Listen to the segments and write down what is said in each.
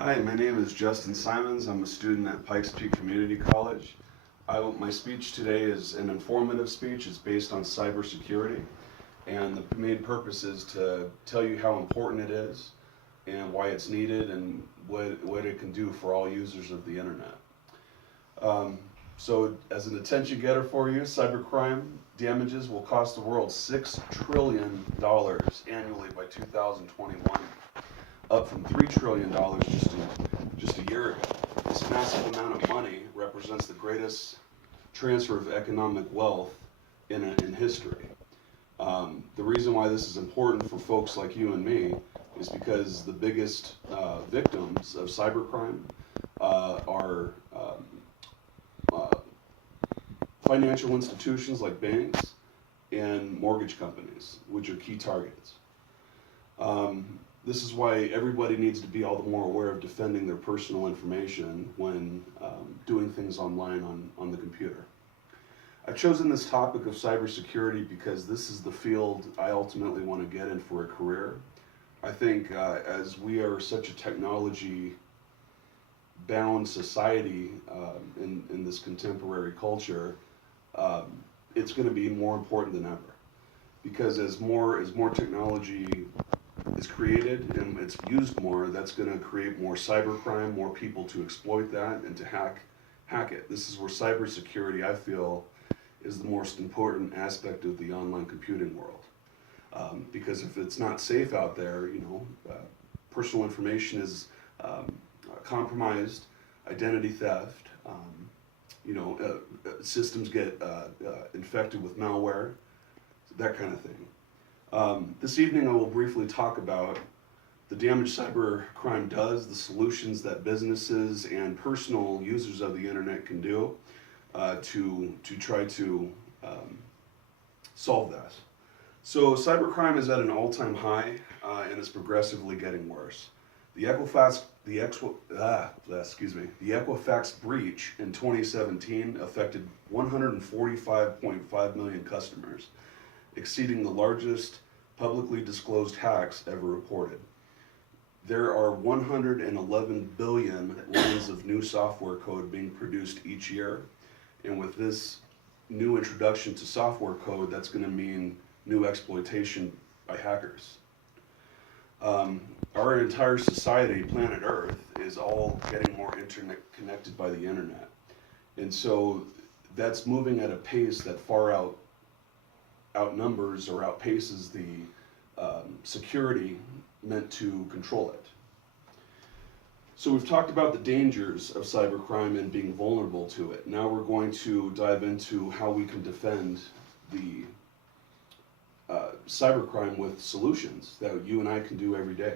Hi, my name is Justin Simons. I'm a student at Pikes Peak Community College. My speech today is an informative speech. It's based on cybersecurity, and the main purpose is to tell you how important it is and why it's needed and what it can do for all users of the internet. Um, so as an attention getter for you, cybercrime damages will cost the world $6 trillion annually by 2021, up from $3 trillion just a year ago. This massive amount of money represents the greatest transfer of economic wealth in history. The reason why this is important for folks like you and me is because the biggest victims of cybercrime are uh, financial institutions like banks and mortgage companies, which are key targets. This is why everybody needs to be all the more aware of defending their personal information when doing things online on the computer. I've chosen this topic of cybersecurity because this is the field I ultimately want to get in for a career. I think as we are such a technology-bound society in this contemporary culture, it's going to be more important than ever. Because as more technology is created and it's used more, that's going to create more cybercrime, more people to exploit that and to hack it. This is where cybersecurity, I feel, is the most important aspect of the online computing world. Because if it's not safe out there, personal information is compromised, identity theft, systems get infected with malware, that kind of thing. This evening I will briefly talk about the damage cybercrime does, the solutions that businesses and personal users of the internet can do to try to solve that. So cybercrime is at an all-time high and is progressively getting worse. The Equifax breach in 2017 affected 145.5 million customers, exceeding the largest publicly disclosed hacks ever reported. There are 111 billion lines of new software code being produced each year, and with this new introduction to software code, that's going to mean new exploitation by hackers. Our entire society, planet Earth, is all getting more internet connected by the internet, and so that's moving at a pace that far outnumbers or outpaces the security meant to control it. So we've talked about the dangers of cybercrime and being vulnerable to it. Now we're going to dive into how we can defend the cybercrime with solutions that you and I can do every day.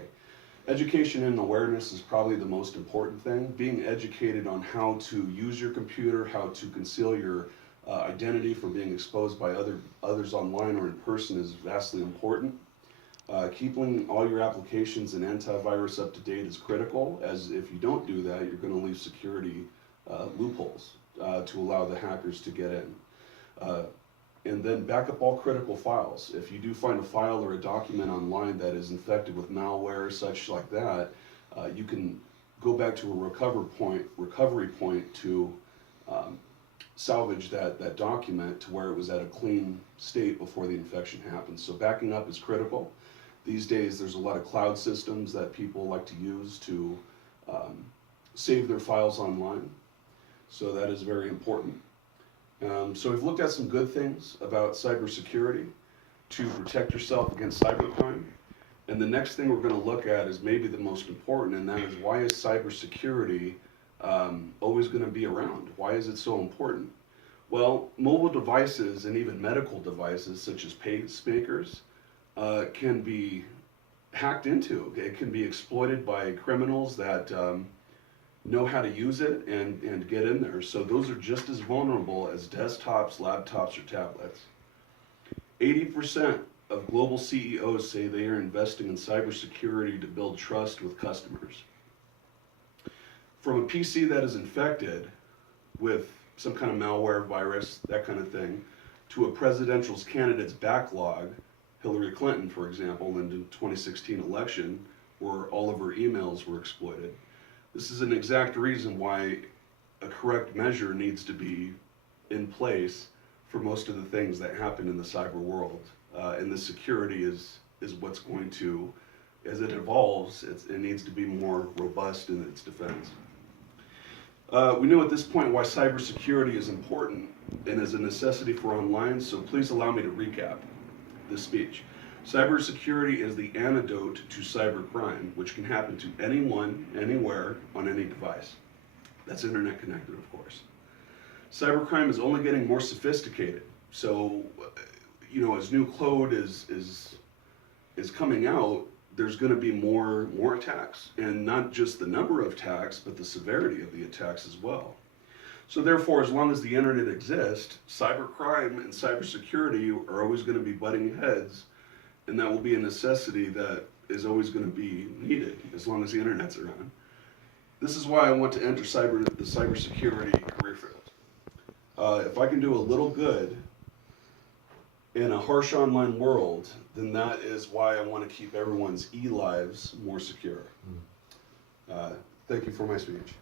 Education and awareness is probably the most important thing. Being educated on how to use your computer, how to conceal your identity from being exposed by others online or in person is vastly important. Keeping all your applications and antivirus up to date is critical, as if you don't do that, you're going to leave security loopholes to allow the hackers to get in. And then back up all critical files. If you do find a file or a document online that is infected with malware, such like that, you can go back to a recovery point to salvage that document to where it was at a clean state before the infection happened. So backing up is critical. These days there's a lot of cloud systems that people like to use to save their files online. So that is very important. So we've looked at some good things about cybersecurity to protect yourself against cybercrime. And the next thing we're going to look at is maybe the most important, and that is, why is cybersecurity always going to be around? Why is it so important? Well, mobile devices and even medical devices such as pacemakers can be hacked into. It can be exploited by criminals that know how to use it and get in there. So those are just as vulnerable as desktops, laptops, or tablets. 80% of global CEOs say they are investing in cybersecurity to build trust with customers. From a PC that is infected with some kind of malware, virus, that kind of thing, to a presidential candidate's backlog, Hillary Clinton, for example, in the 2016 election, where all of her emails were exploited. This is an exact reason why a correct measure needs to be in place for most of the things that happen in the cyber world. And the security is what's going to, as it evolves, it needs to be more robust in its defense. We knew at this point why cybersecurity is important and is a necessity for online, so please allow me to recap this speech. Cybersecurity is the antidote to cybercrime, which can happen to anyone, anywhere, on any device. That's internet connected, of course. Cybercrime is only getting more sophisticated. So, you know, as new code is coming out, there's going to be more attacks, and not just the number of attacks, but the severity of the attacks as well. So therefore, as long as the internet exists, cybercrime and cybersecurity are always going to be butting heads, and that will be a necessity that is always going to be needed as long as the internet's around. This is why I want to enter the cybersecurity career field. If I can do a little good in a harsh online world, then that is why I want to keep everyone's e-lives more secure. Thank you for my speech.